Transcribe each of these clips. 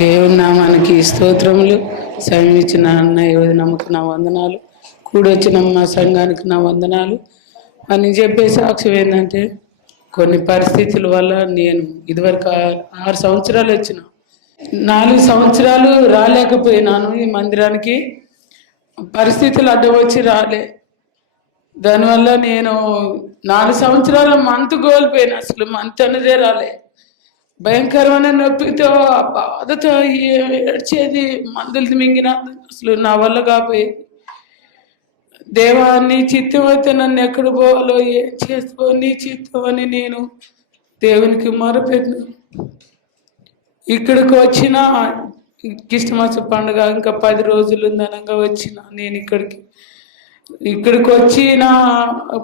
దేవుని నామానికి స్తోత్రములు. సమయం ఇచ్చిన అన్నయ్య వదినమ్మకి నా వందనాలు. కూడొచ్చిన మా సంఘానికి నా వందనాలు. అని చెప్పే సాక్ష్యం ఏంటంటే, కొన్ని పరిస్థితుల వల్ల నేను ఇదివరకు 6 సంవత్సరాలు వచ్చిన, 4 సంవత్సరాలు రాలేకపోయినాను ఈ మందిరానికి. పరిస్థితులు అడ్డం వచ్చి రాలే. దానివల్ల నేను 4 సంవత్సరాల మంత్ కోల్పోయినా. అసలు మంత్ అనేదే రాలే. భయంకరమైన నొప్పితో బాధతో ఏడ్చేది, మందులు మింగిన అసలు నా వల్ల కాపోయేది. దేవా నీ చిత్తం అయితే నన్ను ఎక్కడ పోవాలో ఏం చేసుకో, నీ చిత్తం అని నేను దేవునికి మొరపెట్టిన. ఇక్కడికి వచ్చిన క్రిస్మస్ పండుగ ఇంకా 10 రోజులు ఉందనగా వచ్చిన. నేను ఇక్కడికి వచ్చిన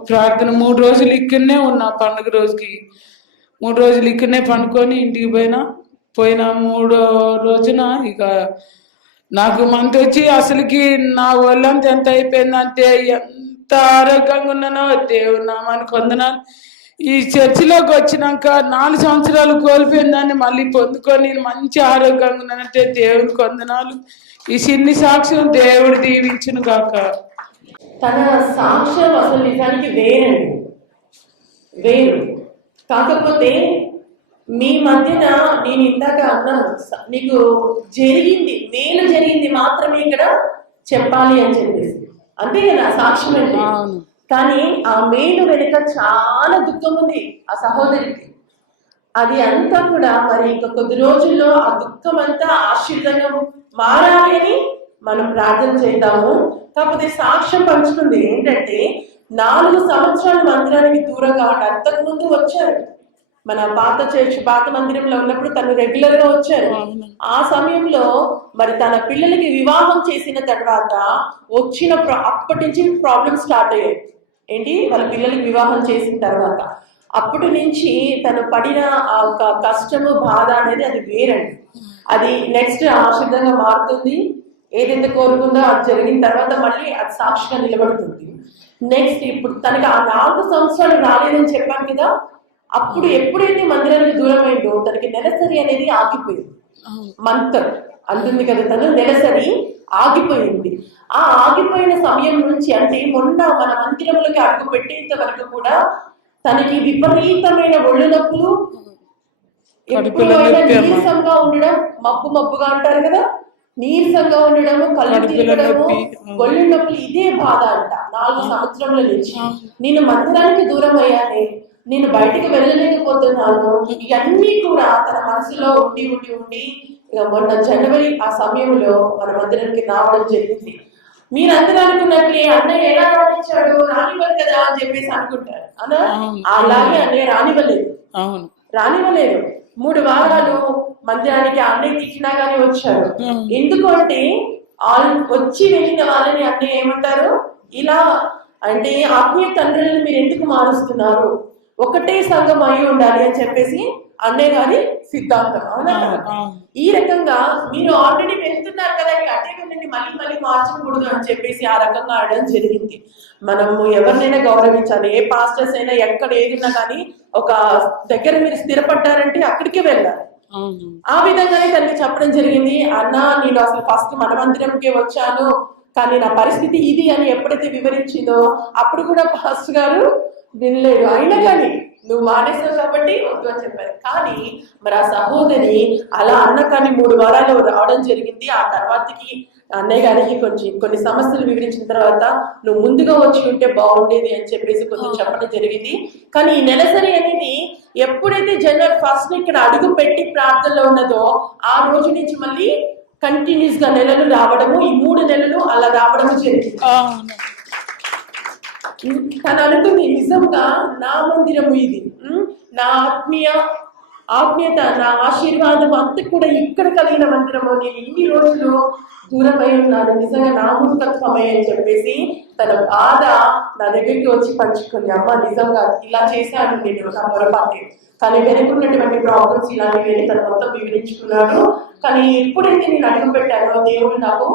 ప్రార్థన 3 రోజులు ఇక్కడనే ఉన్నా. పండుగ రోజుకి 3 రోజులు ఇక్కడనే పండుకొని ఇంటికి పోయిన 3వ రోజున ఇక నాకు మంత్ వచ్చి అసలుకి నా ఒళ్ళంతా ఎంత అయిపోయిందంటే, ఎంత ఆరోగ్యంగా ఉన్నానో దేవుని నామానికి వందనాలు. ఈ చర్చిలోకి వచ్చినాక 4 సంవత్సరాలు కోల్పోయిన దాన్ని మళ్ళీ పొందుకొని నేను మంచి ఆరోగ్యంగా ఉన్నానంటే దేవునికి వందనాలు. ఈ చిన్ని సాక్ష్యం దేవుడు దీవించును గాక. తన సాక్ష్యం అసలు నిజానికి వేరు. కాకపోతే మీ మధ్యన నేను ఇందాక అన్నాను, నీకు మేలు జరిగింది మాత్రమే ఇక్కడ చెప్పాలి అని చెప్పేసి, అంతే కదా సాక్ష్యం అంటే. కానీ ఆ మేలు వెనుక చాలా దుఃఖం ఉంది ఆ సహోదరికి. అది అంతా కూడా మరి ఇంకా కొద్ది రోజుల్లో ఆ దుఃఖం అంతా ఆశీర్వాదంగా మారాలి అని మనం ప్రార్థన చేద్దాము. కాకపోతే సాక్ష్యం పంచుతుంది ఏంటంటే, 4 సంవత్సరాలు మందిరానికి దూరంగా అంతకుముందు వచ్చారు. మన పాత మందిరంలో ఉన్నప్పుడు తను రెగ్యులర్ గా వచ్చారు. ఆ సమయంలో మరి తన పిల్లలకి వివాహం చేసిన తర్వాత అప్పటి నుంచి ప్రాబ్లమ్ స్టార్ట్ అయ్యాయి. ఏంటి, వాళ్ళ పిల్లలకి వివాహం చేసిన తర్వాత అప్పటి నుంచి తను పడిన కష్టము, బాధ అనేది అది వేరండి. అది నెక్స్ట్ ఆశీర్వాదంగా మారుతుంది. ఏదైతే కోరుకుందో అది జరిగిన తర్వాత మళ్ళీ అది సాక్షిగా నిలబడుతుంది. నెక్స్ట్ ఇప్పుడు తనకి ఆ 4 సంవత్సరాలు రాలేదని చెప్పాను కదా, అప్పుడు ఎప్పుడైతే మందిరానికి దూరం అయిందో తనకి నెలసరి అనేది ఆగిపోయింది. మంత్ అంటుంది కదా, తను నెలసరి ఆగిపోయింది. ఆ ఆగిపోయిన సమయం నుంచి, అంటే మొన్న మన మందిరంలోకి అడుగు పెట్టేంత వరకు కూడా తనకి విపరీతమైన ఒళ్ళు నొప్పులు, ఎప్పుడైనా నీరసంగా ఉండడం, మబ్బుగా అంటారు కదా, నీరసంగా ఉండడము, కళ్ళు తిరగడము, ఒళ్ళు నొప్పులు, ఇదే బాధ అంట 4 సంవత్సరముల నుంచి. నేను మందిరానికి దూరం అయ్యానే, నేను బయటకు వెళ్ళలేకపోతున్నాను, ఇవన్నీ కూడా తన మనసులో ఉండి మొన్న జనవరి ఆ సమయంలో మన మందిరానికి రావడం జరిగింది. మీరందరూ అనుకున్నట్లే అన్నయ్య ఎలా రానిచ్చాడు, రానివ్వరు కదా అని చెప్పేసి అనుకుంటారు. అలాగే అన్నయ్య రానివ్వలేదు. 3 వారాలు మందిరానికి అన్నయ్య తీసినా గానీ వచ్చారు. ఎందుకంటే వచ్చి వెళ్ళిన వాళ్ళని అన్నయ్య ఏమంటారు, ఇలా అంటే ఆత్మీయ తండ్రులను మీరు ఎందుకు మారుస్తున్నారు, ఒకటే సంఘం అయి ఉండాలి అని చెప్పేసి అన్నయ్య గారి సిద్ధాంతం. అవునా? ఈ రకంగా మీరు ఆల్రెడీ వెళ్తున్నారు కదా, అటే వెళ్ళండి, మళ్ళీ మార్చకూడదు అని చెప్పేసి ఆ రకంగా ఆడడం జరిగింది. మనము ఎవరినైనా గౌరవించాలి. ఏ పాస్టర్స్ అయినా ఎక్కడ ఏదున్నా కానీ ఒక దగ్గర మీరు స్థిరపడ్డారంటే అక్కడికే వెళ్ళాలి. ఆ విధంగానే తనకి చెప్పడం జరిగింది. అన్న, నేను అసలు ఫస్ట్ మన మందిరంకే వచ్చాను, కానీ నా పరిస్థితి ఇది అని ఎప్పుడైతే వివరించిందో అప్పుడు కూడా పాస్టర్ గారు వినలేదు. అయినా కానీ నువ్వు మానేసావు కాబట్టి వద్దు అని చెప్పారు. కానీ మరి ఆ సహోదరి అలా అన్న కానీ 3 వారాలు రావడం జరిగింది. ఆ తర్వాతకి అన్నయ్య గారికి కొన్ని సమస్యలు వివరించిన తర్వాత నువ్వు ముందుగా వచ్చి ఉంటే బాగుండేది అని చెప్పేసి కొంచెం చెప్పడం జరిగింది. కానీ ఈ నెలసరి అనేది ఎప్పుడైతే జనవరి 1 ఇక్కడ అడుగు పెట్టి ప్రార్థనలో ఉన్నదో ఆ రోజు నుంచి మళ్ళీ కంటిన్యూస్ గా నెలలు రావడము, ఈ 3 నెలలు అలా రావడము జరిగింది. తను అనుకుంది, నిజంగా నా మందిరము ఇది, నా ఆత్మీయత, నా ఆశీర్వాదం అంతా కూడా ఇక్కడ కలిగిన మందిరము, నేను ఇన్ని రోజులు దూరమై ఉన్నాను, నిజంగా నా మూర్ఖత్వమే అని చెప్పేసి తన బాధ నా దగ్గరికి వచ్చి పంచుకుంది. అమ్మ, నిజంగా ఇలా చేశాను నేను, నా పొరపాటు, కానీ వెనుకున్నటువంటి ప్రాబ్లమ్స్ ఇలాంటివి తను మొత్తం వివరించుకున్నాడు. కానీ ఎప్పుడైతే నేను అడుగు పెట్టానో దేవుడు నాకు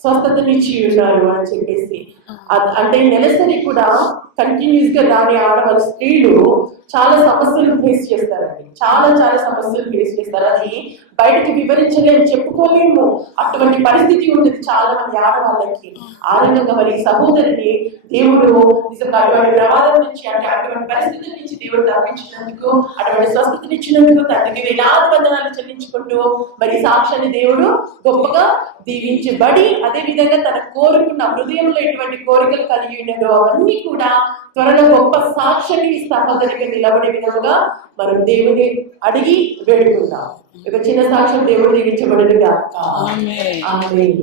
స్వస్థతనిచ్చి ఉన్నారు అని చెప్పేసి. అంటే నెలసరి కూడా కంటిన్యూస్ గా రాని ఆడవాళ్ళ స్త్రీలు చాలా సమస్యలు ఫేస్ చేస్తారండి. చాలా చాలా సమస్యలు ఫేస్ చేస్తారు. అది బయటకి వివరించలేము, చెప్పుకోలేము. అటువంటి పరిస్థితి ఉంటుంది చాలా మంది ఆడవాళ్ళకి. ఆ రకంగా మరి సహోదరిని దేవుడు నిజంగా అటువంటి ప్రమాదం నుంచి, అంటే అటువంటి పరిస్థితుల నుంచి దేవుడు తప్పించినందుకు, అటువంటి స్వస్థతనిచ్చినందుకు తండ్రికి వేలాది వందనాలు చెల్లించుకుంటూ మరి సాక్ష్యాన్ని దేవుడు గొప్పగా దీవించబడి, అదే విధంగా తన కోరుకున్న హృదయంలో ఎటువంటి కోరికలు కలిగి ఉన్నదో అవన్నీ కూడా త్వరలో గొప్ప సాక్ష్యాన్ని ఈ సహోదరికి నిలబడే విధముగా మనం దేవుని అడిగి వేడుకుందాం. ఒక చిన్న సాక్ష్యం దేవుడు దీవించబడునుగా. ఆమేన్. ఆమేన్.